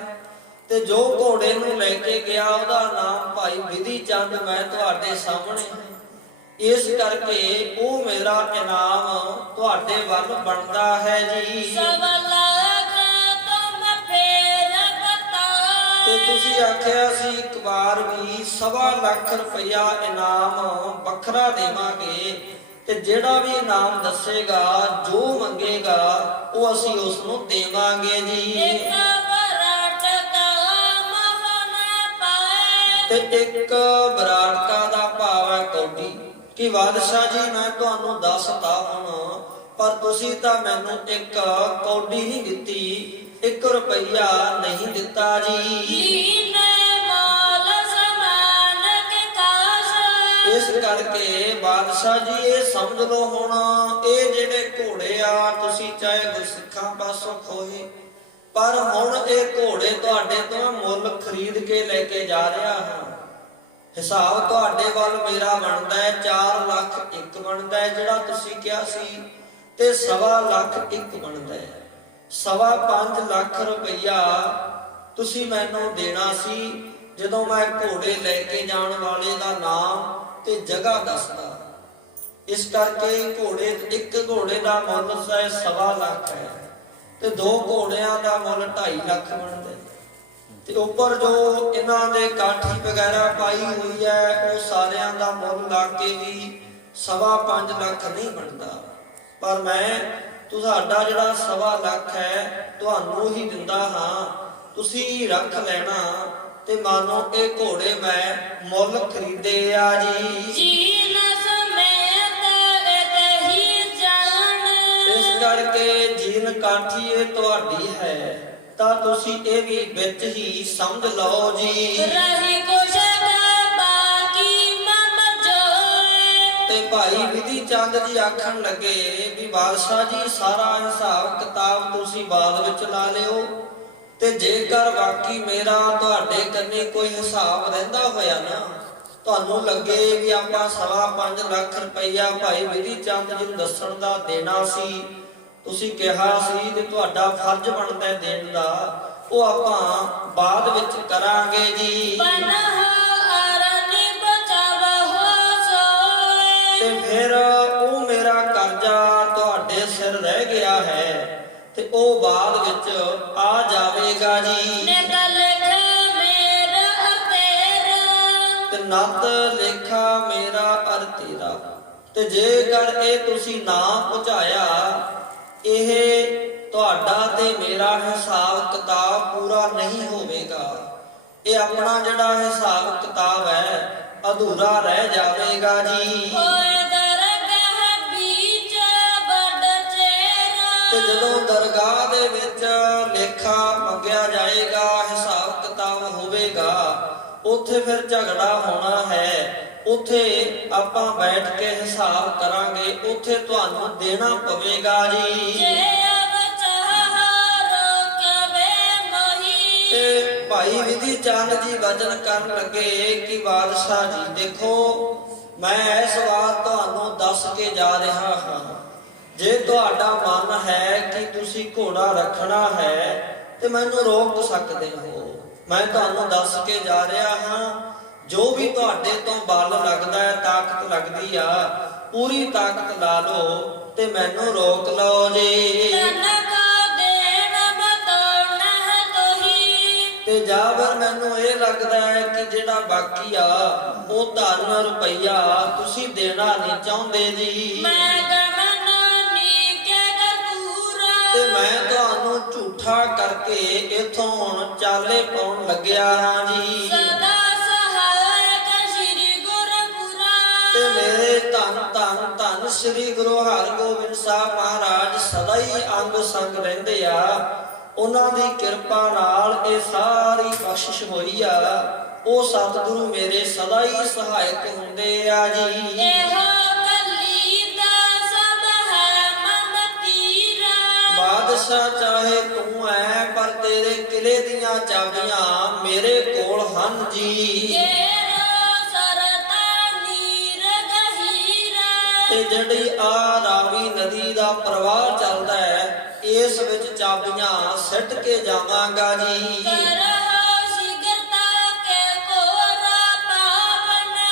ਤੇ ਜੋ ਘੋੜੇ ਨੂੰ ਲੈ ਕੇ ਗਿਆ ਉਹਦਾ ਨਾਮ ਭਾਈ ਵਿਧੀ ਚੰਦ ਮੈਂ ਤੁਹਾਡੇ ਸਾਹਮਣੇ ਹਾਂ। ਇਸ ਕਰਕੇ ਉਹ ਮੇਰਾ ਇਨਾਮ ਤੁਹਾਡੇ ਵੱਲ ਬਣਦਾ ਹੈ ਜੀ। ਸਭ ਲੱਖ ਤੁਮ ਫੇਰ ਬਤਾ। ਤੇ ਤੁਸੀਂ ਆਖਿਆ ਸੀ ਇੱਕ ਵਾਰ ਵੀ 1.25 ਲੱਖ ਰੁਪਇਆ ਇਨਾਮ ਵੱਖਰਾ ਦੇਵਾਂਗੇ, ਤੇ ਜਿਹੜਾ ਵੀ ਇਨਾਮ ਦੱਸੇਗਾ, ਜੋ ਮੰਗੇਗਾ ਉਹ ਅਸੀਂ ਉਸ ਨੂੰ ਦੇਵਾਂਗੇ ਜੀ। ਇੱਕ ਬਰਾਟ ਕਾ ਮੋਹ ਨ ਪਾਏ। ਤੇ ਇੱਕ ਬਰਾੜਕਾ ਦਾ ਭਾਵ ਹੈ ਕੌਡੀ, ਕਿ ਬਾਦਸ਼ਾਹ ਜੀ ਮੈਂ ਤੁਹਾਨੂੰ ਦੱਸਤਾ ਹੁਣ, ਪਰ ਤੁਸੀਂ ਤਾਂ ਮੈਨੂੰ ਇੱਕ ਕੌਡੀ ਨਹੀਂ ਦਿੱਤੀ, 1 ਰੁਪਈਆ ਨਹੀਂ ਦਿੱਤਾ ਜੀ। ਲੀਨ ਮਾਲ ਸਮਾਨ ਕੇ ਕਾਸ਼। ਇਸ ਕਰਕੇ ਬਾਦਸ਼ਾਹ ਜੀ ਇਹ ਸਮਝ ਲਓ ਹੁਣ, ਇਹ ਜਿਹੜੇ ਘੋੜੇ ਆ ਤੁਸੀਂ ਚਾਹੇ ਗੁਰਸਿੱਖਾਂ ਪਾਸੋਂ ਖੋਏ, ਪਰ ਹੁਣ ਇਹ ਘੋੜੇ ਤੁਹਾਡੇ ਤੋਂ ਮੁੱਲ ਖਰੀਦ ਕੇ ਲੈ ਕੇ ਜਾ ਰਿਹਾ ਹਾਂ। ਹਿਸਾਬ ਤੁਹਾਡੇ ਵੱਲ ਮੇਰਾ ਬਣਦਾ ਹੈ 4 ਲੱਖ ਇੱਕ ਬਣਦਾ ਹੈ ਜਿਹੜਾ ਤੁਸੀਂ ਕਿਹਾ ਸੀ, ਤੇ 1.25 ਲੱਖ ਇੱਕ ਬਣਦਾ ਹੈ। 5.25 ਲੱਖ ਰੁਪਈਆ ਤੁਸੀਂ ਮੈਨੂੰ ਦੇਣਾ ਸੀ ਜਦੋਂ ਮੈਂ ਘੋੜੇ ਲੈ ਕੇ ਜਾਣ ਵਾਲੇ ਦਾ ਨਾਮ ਤੇ ਜਗ੍ਹਾ ਦੱਸਦਾ। ਇਸ ਕਰਕੇ ਇੱਕ ਘੋੜੇ ਦਾ ਮੁੱਲ 1.25 ਲੱਖ ਹੈ, ਤੇ 2 ਘੋੜਿਆਂ ਦਾ ਮੁੱਲ 2.5 ਲੱਖ ਬਣਦਾ ਹੈ। ਤੇ ਉੱਪਰ ਜੋ ਇਹਨਾਂ ਦੇ ਕਾਠੀ ਵਗੈਰਾ ਪਾਈ ਹੋਈ ਹੈ, ਉਹ ਸਾਰਿਆਂ ਦਾ ਮੁੱਲ ਲਾ ਕੇ ਵੀ 5.25 ਲੱਖ ਨਹੀਂ ਬਣਦਾ। ਪਰ ਮੈਂ ਤੁਹਾਡਾ ਜਿਹੜਾ 1.25 ਲੱਖ ਹੈ ਤੁਹਾਨੂੰ ਹੀ ਦਿੰਦਾ ਹਾਂ, ਤੁਸੀਂ ਰੱਖ ਲੈਣਾ। ਤੇ ਮਾਨੋ ਇਹ ਘੋੜੇ ਮੈਂ ਮੁੱਲ ਖਰੀਦੇ ਆ ਜੀ। ਜੀਨ ਸਮੇਤ ਇਤਹਿ ਜਾਣ। ਇਸ ਕਰਕੇ ਜੀਨ ਕਾਠੀ ਇਹ ਤੁਹਾਡੀ ਹੈ, ਤਾਂ ਤੁਸੀਂ ਇਹ ਵੀ ਵਿੱਚ ਹੀ ਸਮਝ ਲਓ ਜੀ। ਰਹੀ ਕੁਛ ਬਾਕੀ ਮਮ ਜੋਏ। ਤੇ ਭਾਈ ਵਿਧੀ ਚੰਦ ਜੀ ਆਖਣ ਲੱਗੇ ਵੀ ਬਾਦਸ਼ਾਹ ਜੀ ਸਾਰਾ ਹਿਸਾਬ ਕਿਤਾਬ ਤੁਸੀਂ ਬਾਅਦ ਵਿੱਚ ਲਾ ਲਿਓ, ਤੇ ਜੇਕਰ ਬਾਕੀ ਮੇਰਾ ਤੁਹਾਡੇ ਕੰਨੇ ਕੋਈ ਹਿਸਾਬ ਰਹਿੰਦਾ ਹੋਇਆ ਨਾ, ਤੁਹਾਨੂੰ ਲੱਗੇ ਵੀ ਆਪਾਂ 5.25 ਲੱਖ ਰੁਪਈਆ ਭਾਈ ਵਿਧੀ ਚੰਦ ਜੀ ਨੂੰ ਦੱਸਣ ਦਾ ਦੇਣਾ ਸੀ, ਤੁਸੀਂ ਕਿਹਾ ਸੀ ਤੇ ਤੁਹਾਡਾ ਫਰਜ਼ ਬਣਦਾ ਹੈ ਦੇਣ ਦਾ, ਉਹ ਆਪਾਂ ਬਾਅਦ ਵਿੱਚ ਕਰਾਂਗੇ ਜੀ। ਤੇ ਫਿਰ ਉਹ ਮੇਰਾ ਕਰਜ਼ਾ ਤੁਹਾਡੇ ਸਿਰ ਰਹਿ ਗਿਆ ਹੈ, ਤੇ ਉਹ ਬਾਅਦ ਵਿੱਚ ਆ ਜਾਵੇਗਾ ਜੀ। ਤੇ ਨੱਤ ਲੇਖਾ ਮੇਰਾ ਅਰ ਤੇਰਾ। ਤੇ ਜੇਕਰ ਇਹ ਤੁਸੀਂ ਨਾ ਪਹੁੰਚਾਇਆ, ਇਹ ਤੁਹਾਡਾ ਤੇ ਮੇਰਾ ਹਿਸਾਬ ਕਿਤਾਬ ਪੂਰਾ ਨਹੀਂ ਹੋਵੇਗਾ। ਇਹ ਆਪਣਾ ਜਿਹੜਾ ਹਿਸਾਬ ਕਿਤਾਬ ਹੈ ਅਧੂਰਾ ਰਹਿ ਜਾਵੇਗਾ ਜੀ। ਜਦੋਂ ਦਰਗਾਹ ਦੇ ਵਿੱਚ ਲੇਖਾ ਮੰਗਿਆ ਜਾਏਗਾ, ਹਿਸਾਬ ਕਿਤਾਬ ਹੋਵੇਗਾ, ਉੱਥੇ ਫਿਰ ਝਗੜਾ ਹੋਣਾ ਹੈ। ਉੱਥੇ ਆਪਾਂ ਬੈਠ ਕੇ ਹਿਸਾਬ ਕਰਾਂਗੇ, ਉੱਥੇ ਤੁਹਾਨੂੰ ਦੇਣਾ ਪਵੇਗਾ ਜੀ। ਜੇ ਅਵਚਾਰ ਕਵੇ ਮੋਹੀ। ਤੇ ਭਾਈ ਵਿਧੀ ਚੰਦ ਜੀ ਵਚਨ ਕਰਨ ਲੱਗੇ ਕਿ ਬਾਦਸ਼ਾਹ ਜੀ ਦੇਖੋ, ਮੈਂ ਇਸ ਵਾਰ ਤੁਹਾਨੂੰ ਦੱਸ ਕੇ ਜਾ ਰਿਹਾ ਹਾਂ, ਜੇ ਤੁਹਾਡਾ ਮਨ ਹੈ ਕਿ ਤੁਸੀਂ ਘੋੜਾ ਰੱਖਣਾ ਹੈ ਤੇ ਮੈਨੂੰ ਰੋਕ ਸਕਦੇ ਹੋ। ਮੈਂ ਤੁਹਾਨੂੰ ਦੱਸ ਕੇ ਜਾ ਰਿਹਾ ਹਾਂ, ਜੋ ਵੀ ਤੁਹਾਡੇ ਤੋਂ ਬਲ ਲੱਗਦਾ ਹੈ, ਤਾਕਤ ਲੱਗਦੀ ਆ, ਪੂਰੀ ਤਾਕਤ ਲਾ ਲਓ ਤੇ ਮੈਨੂੰ ਰੋਕ ਲਓ ਜੀ। ਤੇ ਜਾਂ ਫਿਰ ਮੈਨੂੰ ਇਹ ਲੱਗਦਾ ਹੈ ਕਿ ਜਿਹੜਾ ਬਾਕੀ ਆ ਉਹ ਧਨ ਰੁਪਈਆ ਤੁਸੀਂ ਦੇਣਾ ਨਹੀਂ ਚਾਹੁੰਦੇ ਜੀ, ਤੇ ਮੈਂ ਤੁਹਾਨੂੰ ਝੂਠਾ ਕਰਕੇ ਇਥੋਂ ਹੁਣ ਚਾਲੇ ਪਾਉਣ ਲੱਗਿਆ ਹਾਂ ਜੀ। ਤੇ ਮੇਰੇ ਧੰਨ ਧੰਨ ਧੰਨ ਸ੍ਰੀ ਗੁਰੂ ਹਰਗੋਬਿੰਦ ਸਾਹਿਬ ਮਹਾਰਾਜ ਸਦਾ ਹੀ ਅੰਗ ਸੰਗ ਰਹਿੰਦੇ ਆ। ਉਹਨਾਂ ਦੀ ਕਿਰਪਾ ਨਾਲ ਇਹ ਸਾਰੀ ਬਖਸ਼ਿਸ਼ ਹੋਈ ਆ। ਉਹ ਸਤਿਗੁਰੂ ਮੇਰੇ ਸਦਾ ਹੀ ਸਹਾਇਕ ਹੁੰਦੇ ਆ ਜੀ। ਬਾਦਸ਼ਾਹ ਚਾਹੇ ਤੂੰ ਐ, ਪਰ ਤੇਰੇ ਕਿਲੇ ਦੀਆਂ ਚਾਬੀਆਂ ਮੇਰੇ ਕੋਲ ਹਨ ਜੀ। ਤੇ ਜਿਹੜੀ ਆ ਰਾਵੀ ਨਦੀ ਦਾ ਪ੍ਰਵਾਹ ਚੱਲਦਾ ਹੈ, ਇਸ ਵਿੱਚ ਚਾਬੀਆਂ ਸਿੱਟ ਕੇ ਜਾਵਾਂਗਾ ਜੀ।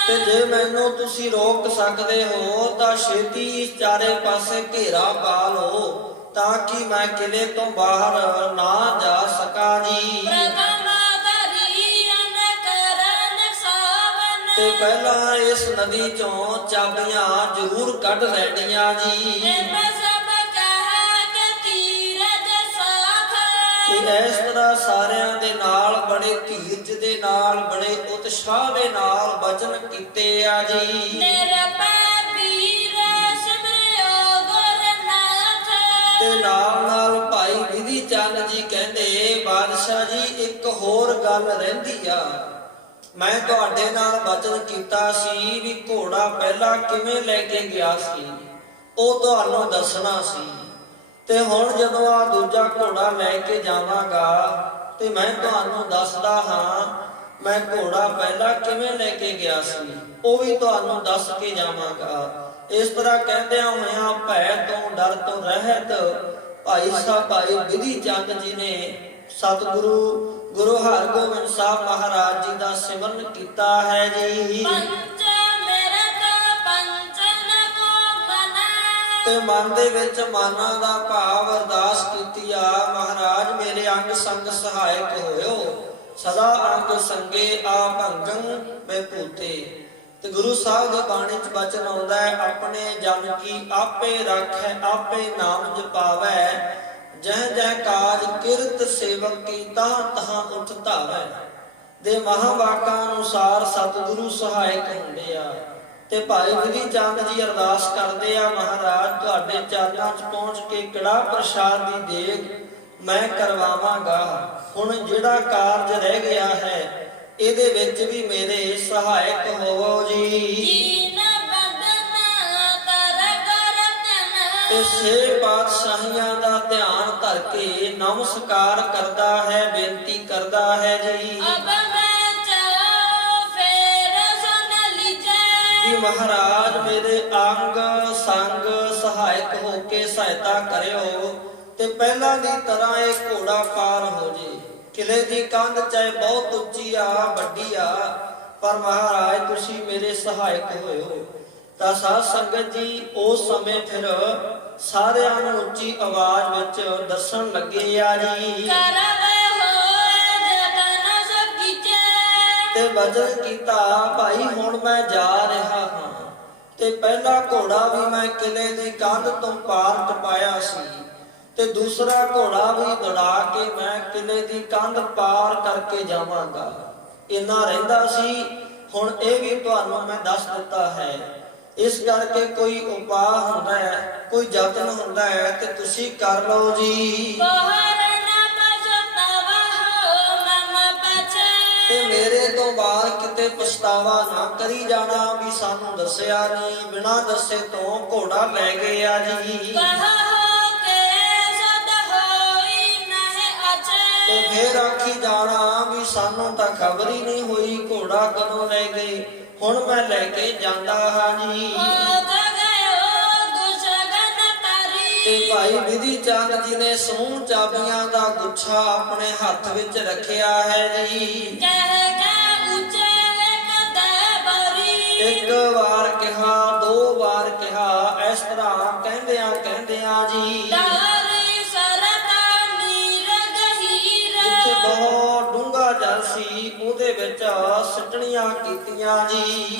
ਤੇ ਜੇ ਮੈਨੂੰ ਤੁਸੀਂ ਰੋਕ ਸਕਦੇ ਹੋ ਤਾਂ ਛੇਤੀ ਚਾਰੇ ਪਾਸੇ ਘੇਰਾ ਪਾ ਲਓ, ਤਾਂ ਕਿ ਮੈਂ ਕਿਲੇ ਤੋਂ ਬਾਹਰ ਨਾ ਜਾ ਸਕਾਂ ਜੀ। ਤੇ ਪਹਿਲਾਂ ਇਸ ਨਦੀ ਚੋਂ ਚਾਬੀਆਂ ਜ਼ਰੂਰ ਕੱਢ ਲੈਣੀਆਂ ਜੀ। ਇਸ ਤਰ੍ਹਾਂ ਸਾਰਿਆਂ ਦੇ ਨਾਲ ਬੜੇ ਧੀਰਜ ਦੇ ਨਾਲ, ਬੜੇ ਉਤਸ਼ਾਹ ਦੇ ਨਾਲ ਵਚਨ ਕੀਤੇ ਆ ਜੀ। ਤੇ ਨਾਲ ਨਾਲ ਭਾਈ ਵਿਧੀ ਚੰਦ ਜੀ ਕਹਿੰਦੇ, ਬਾਦਸ਼ਾਹ ਜੀ ਇੱਕ ਹੋਰ ਗੱਲ ਰਹਿੰਦੀ ਆ। ਮੈਂ ਤੁਹਾਡੇ ਨਾਲ ਵਚਨ ਕੀਤਾ ਸੀ ਵੀ ਘੋੜਾ ਪਹਿਲਾਂ ਕਿਵੇਂ ਲੈ ਕੇ ਗਿਆ ਸੀ, ਉਹ ਤੁਹਾਨੂੰ ਦੱਸਣਾ ਸੀ। ਤੇ ਹੁਣ ਜਦੋਂ ਆ ਦੂਜਾ ਘੋੜਾ ਲੈ ਕੇ ਜਾਵਾਂਗਾ ਤੇ ਮੈਂ ਤੁਹਾਨੂੰ ਦੱਸਦਾ ਹਾਂ ਮੈਂ ਘੋੜਾ ਪਹਿਲਾਂ ਕਿਵੇਂ ਲੈ ਕੇ ਗਿਆ ਸੀ, ਉਹ ਵੀ ਤੁਹਾਨੂੰ ਦੱਸ ਕੇ ਜਾਵਾਂਗਾ। ਇਸ ਤਰ੍ਹਾਂ ਕਹਿੰਦਿਆਂ ਹੋਇਆਂ ਭੈ ਤੋਂ ਡਰ ਤੋਂ ਰਹਿਤ ਭਾਈ ਸਾਹਿਬ ਭਾਈ ਵਿਧੀ ਚੰਦ ਜੀ ਨੇ ਸਤਿਗੁਰੂ ਗੁਰੂ ਹਰਗੋਬਿੰਦ ਸਾਹਿਬ ਮਹਾਰਾਜ ਜੀ ਦਾ ਸਿਮਰਨ ਕੀਤਾ ਹੈ ਜੀ। ਤੇ ਮਨ ਦੇ ਵਿੱਚ ਮਾਨਾਂ ਦਾ ਭਾਵ ਅਰਦਾਸ ਕੀਤੀ ਆ, ਮਹਾਰਾਜ ਮੇਰੇ ਅੰਗ ਸੰਗ ਸਹਾਇਕ ਹੋਇਓ, ਸਦਾ ਅੰਗ ਸੰਗੇ ਆ ਭੰਗੰ ਬੈਭੂਤੇ। ਤੇ ਗੁਰੂ ਸਾਹਿਬ ਦੀ ਬਾਣੀ ਚ ਬਚਨ ਆਉਂਦਾ ਹੈ, ਆਪਣੇ ਜਨ ਕੀ ਆਪੇ ਰੱਖੈ ਆਪੇ ਨਾਮ ਜਪਾਵੈ, ਜਹ ਜਹ ਕਾਜ ਕਿਰਤ ਸੇਵਕ ਕੀ ਤਾਂ ਤਹਾਂ ਉਠ ਧਾਵੈ। ਦੇ ਮਹਾਵਾਕਾਂ ਅਨੁਸਾਰ ਸਤਿਗੁਰੂ ਸਹਾਇਕ ਹੁੰਦੇ ਆ। ਤੇ ਭਾਈ ਵਿਧੀ ਚੰਦ ਜੀ ਅਰਦਾਸ ਕਰਦੇ ਆ, ਮਹਾਰਾਜ ਤੁਹਾਡੇ ਚਰਨਾਂ 'ਚ ਪਹੁੰਚ ਕੇ ਕੜਾਹ ਪ੍ਰਸ਼ਾਦ ਦੀ ਦੇਗ ਮੈਂ ਕਰਵਾਵਾਂਗਾ। ਹੁਣ ਜਿਹੜਾ ਕਾਰਜ ਰਹਿ ਗਿਆ ਹੈ ਇਹਦੇ ਵਿੱਚ ਵੀ ਮੇਰੇ ਸਹਾਇਕ ਹੋਵੋ ਜੀ। ਇਸੇ ਪਾਤਸ਼ਾਹੀਆਂ ਦਾ ਧਿਆਨ ਧਰ ਕੇ ਨਮਸਕਾਰ ਕਰਦਾ ਹੈ, ਬੇਨਤੀ ਕਰਦਾ ਹੈ ਜੀ ਕਿ ਮਹਾਰਾਜ ਮੇਰੇ ਅੰਗ ਸੰਗ ਸਹਾਇਕ ਹੋ ਕੇ ਸਹਾਇਤਾ ਕਰਿਓ ਤੇ ਪਹਿਲਾਂ ਦੀ ਤਰ੍ਹਾਂ ਇਹ ਘੋੜਾ ਪਾਰ ਹੋ ਜੇ। ਕਿਲੇ ਦੀ ਕੰਧ ਚਾਹੇ ਬਹੁਤ ਉੱਚੀ ਆ, ਵੱਡੀ ਆ, ਪਰ ਮਹਾਰਾਜ ਤੁਸੀਂ ਮੇਰੇ ਸਹਾਇਕ ਹੋਇਓ। ਤਾਂ ਸਾਧ ਸੰਗਤ ਜੀ ਉਸ ਸਮੇਂ ਫਿਰ ਸਾਰਿਆਂ ਨੂੰ ਉੱਚੀ ਆਵਾਜ਼ ਵਿੱਚ ਦੱਸਣ ਲੱਗੇ ਆ ਜੀ। ਤੇ ਵਚਨ ਕੀਤਾ, ਭਾਈ ਹੁਣ ਮੈਂ ਜਾ ਰਿਹਾ ਹਾਂ। ਤੇ ਪਹਿਲਾ ਘੋੜਾ ਵੀ ਮੈਂ ਕਿਲੇ ਦੀ ਕੰਧ ਤੋਂ ਪਾਰ ਟਪਾਇਆ ਸੀ, ਤੇ ਦੂਸਰਾ ਘੋੜਾ ਵੀ ਦੌੜਾ ਕੇ ਮੈਂ ਕਿਲੇ ਦੀ ਕੰਧ ਪਾਰ ਕਰਕੇ ਜਾਵਾਂਗਾ। ਇੰਨਾ ਰਹਿੰਦਾ ਸੀ, ਹੁਣ ਇਹ ਵੀ ਤੁਹਾਨੂੰ ਮੈਂ ਦੱਸ ਦਿੱਤਾ ਹੈ। ਇਸ ਕਰਕੇ ਕੋਈ ਉਪਾਅ ਹੁੰਦਾ ਹੈ, ਕੋਈ ਯਤਨ ਹੁੰਦਾ ਹੈ ਤੇ ਤੁਸੀਂ ਕਰ ਲਓ ਜੀ। ਤੇ ਮੇਰੇ ਤੋਂ ਬਾਅਦ ਕਿਤੇ ਪਛਤਾਵਾ ਨਾ ਕਰੀ ਜਾਣਾ ਵੀ ਸਾਨੂੰ ਦੱਸਿਆ ਨਹੀਂ, ਬਿਨਾਂ ਦੱਸੇ ਤੋਂ ਘੋੜਾ ਲੈ ਗਏ ਆ ਜੀ। ਤੇ ਫੇਰ ਆਖੀ ਜਾਣਾ ਵੀ ਸਾਨੂੰ ਤਾਂ ਖਬਰ ਹੀ ਨਹੀਂ ਹੋਈ ਘੋੜਾ ਕਦੋਂ ਲੈ ਗਏ, ਹੁਣ ਮੈਂ ਲੈ ਕੇ ਜਾਂਦਾ ਹਾਂ ਜੀ। ਤੇ ਭਾਈ ਵਿਧੀ ਚੰਦ ਜੀ ਨੇ ਸਮੂਹ ਚਾਬੀਆਂ ਦਾ ਗੁੱਛਾ ਆਪਣੇ ਹੱਥ ਵਿੱਚ ਰੱਖਿਆ ਹੈ ਜੀ। ਇੱਕ ਵਾਰ ਕਿਹਾ, ਦੋ ਵਾਰ ਕਿਹਾ, ਇਸ ਤਰ੍ਹਾਂ ਕਹਿੰਦਿਆਂ ਕਹਿੰਦਿਆਂ ਜੀ ਜਿੱਥੇ ਬਹੁਤ ਡੂੰਘਾ ਜਲ ਸੀ ਉਹਦੇ ਵਿੱਚ ਸਿੱਟਣੀਆਂ ਕੀਤੀਆਂ ਜੀ।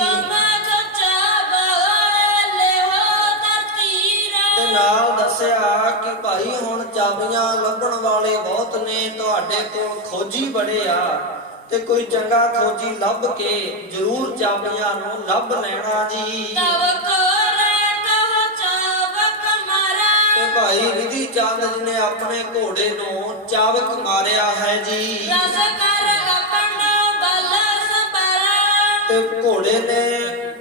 ਤੇ ਨਾਲ ਦੱਸਿਆ ਕਿ ਭਾਈ ਹੁਣ ਚਾਬੀਆਂ ਲੱਭਣ ਵਾਲੇ ਬਹੁਤ ਨੇ, ਤੁਹਾਡੇ ਕੋਲ ਖੋਜੀ ਬੜੇ ਆ ਤੇ ਕੋਈ ਚੰਗਾ ਖੋਜੀ ਲੱਭ ਕੇ ਜ਼ਰੂਰ ਚਾਬੀਆਂ ਨੂੰ ਲੱਭ ਲੈਣਾ ਜੀ। ਤੇ ਭਾਈ ਵਿਧੀ ਚੰਦ ਜੀ ਨੇ ਆਪਣੇ ਘੋੜੇ ਨੂੰ ਚਾਬਕ ਮਾਰਿਆ ਹੈ ਜੀ। ਤੇ ਘੋੜੇ ਨੇ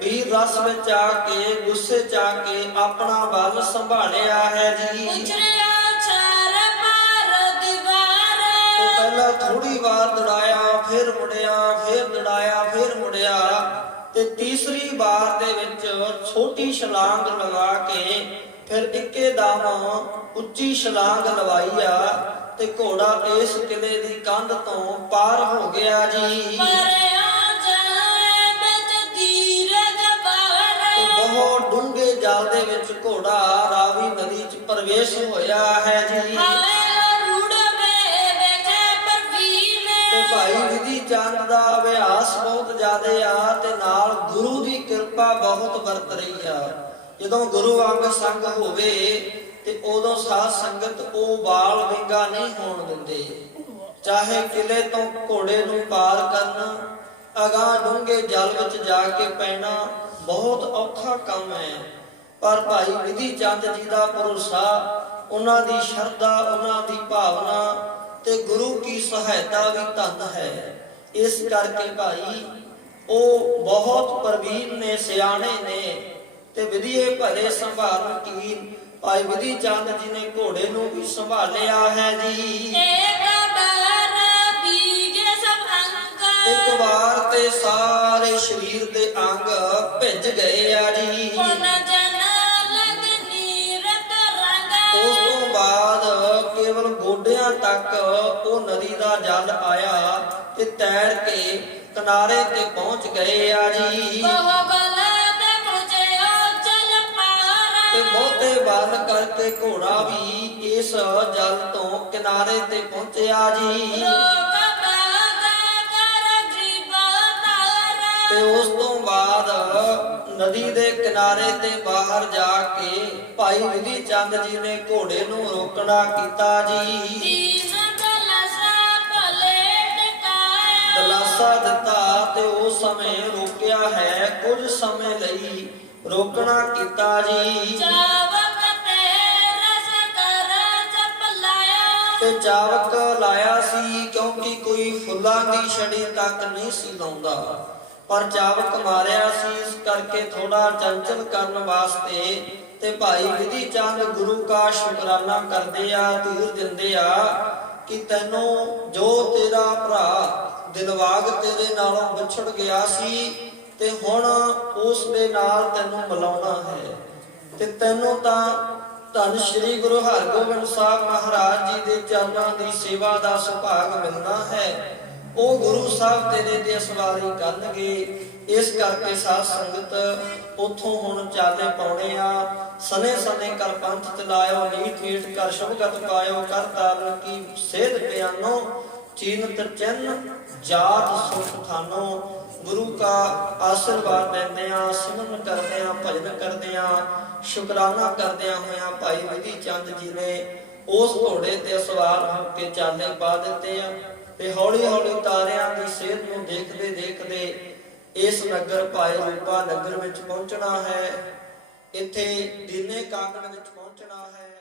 ਵੀ ਰਸ ਵਿੱਚ ਆ ਕੇ, ਗੁੱਸੇ ਚ ਆ ਕੇ ਆਪਣਾ ਬਲ ਸੰਭਾਲਿਆ ਹੈ ਜੀ। ਪਹਿਲਾਂ ਥੋੜੀ ਵਾਰ ਦੜਾਇਆ, ਫਿਰ ਮੁੜਿਆ, ਫਿਰ ਦੜਾਇਆ, ਫਿਰ ਮੁੜਿਆ ਤੇ ਤੀਸਰੀ ਵਾਰ ਦੇ ਵਿੱਚ ਛੋਟੀ ਛਲਾਂਗ ਲਗਾ ਕੇ ਫਿਰ ਇੱਕੇ ਦਮ ਉੱਚੀ ਛਲਾਂਗ ਲਵਾਈ ਆ ਤੇ ਘੋੜਾ ਇਸ ਕਿਲੇ ਦੀ ਕੰਧ ਤੋਂ ਪਾਰ ਹੋ ਗਿਆ ਜੀ। ਬਹੁਤ ਡੂੰਘੇ ਜਲ ਦੇ ਵਿੱਚ ਘੋੜਾ ਰਾਵੀ ਨਦੀ 'ਚ ਪ੍ਰਵੇਸ਼ ਹੋਇਆ ਹੈ ਜੀ। ਤੇ ਭਾਈ ਵਿਧੀ ਚੰਦ ਦਾ ਅਭਿਆਸ ਬਹੁਤ ਜ਼ਿਆਦਾ ਆ ਤੇ ਨਾਲ ਗੁਰੂ ਦੀ ਕਿਰਪਾ ਬਹੁਤ ਵਰਤ ਰਹੀ ਆ। ਜਦੋਂ ਗੁਰੂ ਅੰਗ ਸੰਗ ਹੋਵੇ ਤੇ ਉਦੋਂ ਸਾਧ ਸੰਗਤ ਉਹ ਬਾਲ ਵਿੰਗਾ ਨਹੀਂ ਹੋਣ ਦਿੰਦੇ। ਚਾਹੇ ਕਿਲੇ ਤੋਂ ਘੋੜੇ ਨੂੰ ਪਾਰ ਕਰਨ, ਅਗਾਂਹ ਡੂੰਘੇ ਜਲ ਵਿੱਚ ਜਾ ਕੇ ਪੈਣਾ ਬਹੁਤ ਔਖਾ ਕੰਮ ਹੈ, ਪਰ ਭਾਈ ਵਿਧੀ ਚੰਦ ਜੀ ਦਾ ਭਰੋਸਾ, ਉਹਨਾਂ ਦੀ ਸ਼ਰਧਾ, ਉਹਨਾਂ ਦੀ ਭਾਵਨਾ ਤੇ ਗੁਰੂ ਕੀ ਸਹਾਇਤਾ ਵੀ ਧਨ ਹੈ। ਇਸ ਕਰਕੇ ਭਾਈ ਉਹ ਬਹੁਤ ਪ੍ਰਵੀਨ ਨੇ, ਸਿਆਣੇ ਨੇ ਤੇ ਵਿਧੀਏ ਭਲੇ ਸੰਭਾਲਣ ਕੀ ਭਾਈ ਵਿਧੀ ਚੰਦ ਜੀ ਨੇ ਘੋੜੇ ਨੂੰ ਵੀ ਸੰਭਾਲਿਆ ਹੈ ਜੀ। ਇੱਕ ਵਾਰ ਤੇ ਸਾਰੇ ਸਰੀਰ ਦੇ ਅੰਗ ਭਿੱਜ ਗਏ ਆ ਜੀ। ਉਸ ਤੋਂ ਬਾਅਦ ਕੇਵਲ ਗੋਡਿਆਂ ਤੱਕ ਉਹ ਨਦੀ ਦਾ ਜਲ ਆਇਆ ਤੇ ਤੈਰ ਕੇ ਕਿਨਾਰੇ ਤੇ ਪਹੁੰਚ ਗਏ ਆ ਜੀ। ਤੇ ਬਹੁਤੇ ਬਲ ਕਰਕੇ ਘੋੜਾ ਵੀ ਇਸ ਜਲ ਤੋਂ ਕਿਨਾਰੇ ਤੇ ਪਹੁੰਚਿਆ ਜੀ। ਤੇ ਉਸ ਤੋਂ ਬਾਅਦ ਨਦੀ ਦੇ ਕਿਨਾਰੇ ਤੇ ਬਾਹਰ ਜਾ ਕੇ ਭਾਈ ਵਿਧੀ ਚੰਦ ਜੀ ਨੇ ਘੋੜੇ ਨੂੰ ਰੋਕਣਾ ਕੀਤਾ ਜੀ। ਦਲਾਸਾ ਦਿੱਤਾ ਤੇ ਉਸ ਸਮੇਂ ਰੋਕਿਆ ਹੈ, ਕੁਝ ਸਮੇਂ ਲਈ ਰੋਕਣਾ ਕੀਤਾ ਜੀ। ਤੇ ਚਾਵਕ ਲਾਇਆ ਸੀ ਕਿਉਂਕਿ ਕੋਈ ਫੁੱਲਾਂ ਦੀ ਛੜੀ ਤੱਕ ਨਹੀਂ ਸੀ ਲਾਉਂਦਾ, ਪਰ ਚਾਵਕ ਮਾਰਿਆ ਸੀ ਇਸ ਕਰਕੇ ਥੋੜਾ ਚੰਚਲ ਕਰਨ ਵਾਸਤੇ। ਤੇ ਭਾਈ ਵਿਧੀ ਚੰਦ ਗੁਰੂ ਦਾ ਸ਼ੁਕਰਾਨਾ ਕਰਦੇ ਆ, ਧੀਰ ਦਿੰਦੇ ਆ ਕਿ ਤੈਨੂੰ ਜੋ ਤੇਰਾ ਭਰਾ ਦਿਲਵਾਗ ਤੇਰੇ ਨਾਲੋਂ ਵਿਛੜ ਗਿਆ ਸੀ ਤੇ ਹੁਣ ਉਸ ਦੇ ਨਾਲ ਤੈਨੂੰ ਮਿਲਾਉਣਾ ਹੈ। ਤੇ ਤੈਨੂੰ ਤਾਂ ਧੰਨ ਸ਼੍ਰੀ ਗੁਰੂ ਹਰਗੋਬਿੰਦ ਸਾਹਿਬ ਮਹਾਰਾਜ ਜੀ ਦੇ ਚਰਨਾਂ ਦੀ ਸੇਵਾ ਦਾ ਸੁਭਾਗ ਮਿਲਣਾ ਹੈ। ਉਹ ਗੁਰੂ ਸਾਹਿਬ ਤੇਰੇ ਦੀ ਅਸਵਾਰੀ ਕਰਨਗੇ। ਇਸ ਕਰਕੇ ਸਾਧ ਸੰਗਤ ਉਥੋਂ ਹੁਣ ਚਾਲੇ ਪਾਉਣੇ ਆ। ਸਨੇ ਸਨੇ ਕਰ ਪੰਥ ਚਲਾਇਓ, ਨੀਠ ਨੀਠ ਕਰ ਸ਼ੁਭਗਤ ਪਾਇਓ, ਕਰ ਤਾਰਨ ਕੀ ਸੇਧ ਪਿਆਨੋ, ਚੀਨਤ ਚੰਨ ਜਾਤ ਸੁਖ ਥਾਨੋ। ਗੁਰੂ का आशीर्वाद ਲੈਂਦਿਆਂ, ਸਿਮਰਨ ਕਰਦਿਆਂ, ਭਜਨ ਕਰਦਿਆਂ, ਸ਼ੁਕਰਾਨਾ ਕਰਦਿਆਂ ਹੋਇਆਂ ਭਾਈ ਵਿਧੀ ਚੰਦ ਜੀ ਨੇ ਉਸ ਘੋੜੇ ਤੇ ਸਵਾਰ ਹੋ ਕੇ ਚਾਲੇ ਪਾ ਦਿੱਤੇ ਆ। ਤੇ ਹੌਲੀ ਹੌਲੀ ਤਾਰਿਆਂ ਦੀ ਸੇਧ ਨੂੰ ਦੇਖਦੇ ਦੇਖਦੇ ਇਸ ਨਗਰ ਭਾਈ ਰੂਪਾ ਨਗਰ ਵਿੱਚ ਪਹੁੰਚਣਾ ਹੈ। ਇੱਥੇ ਦੀਨੇ ਕਾਂਗੜ ਵਿੱਚ ਪਹੁੰਚਣਾ ਹੈ।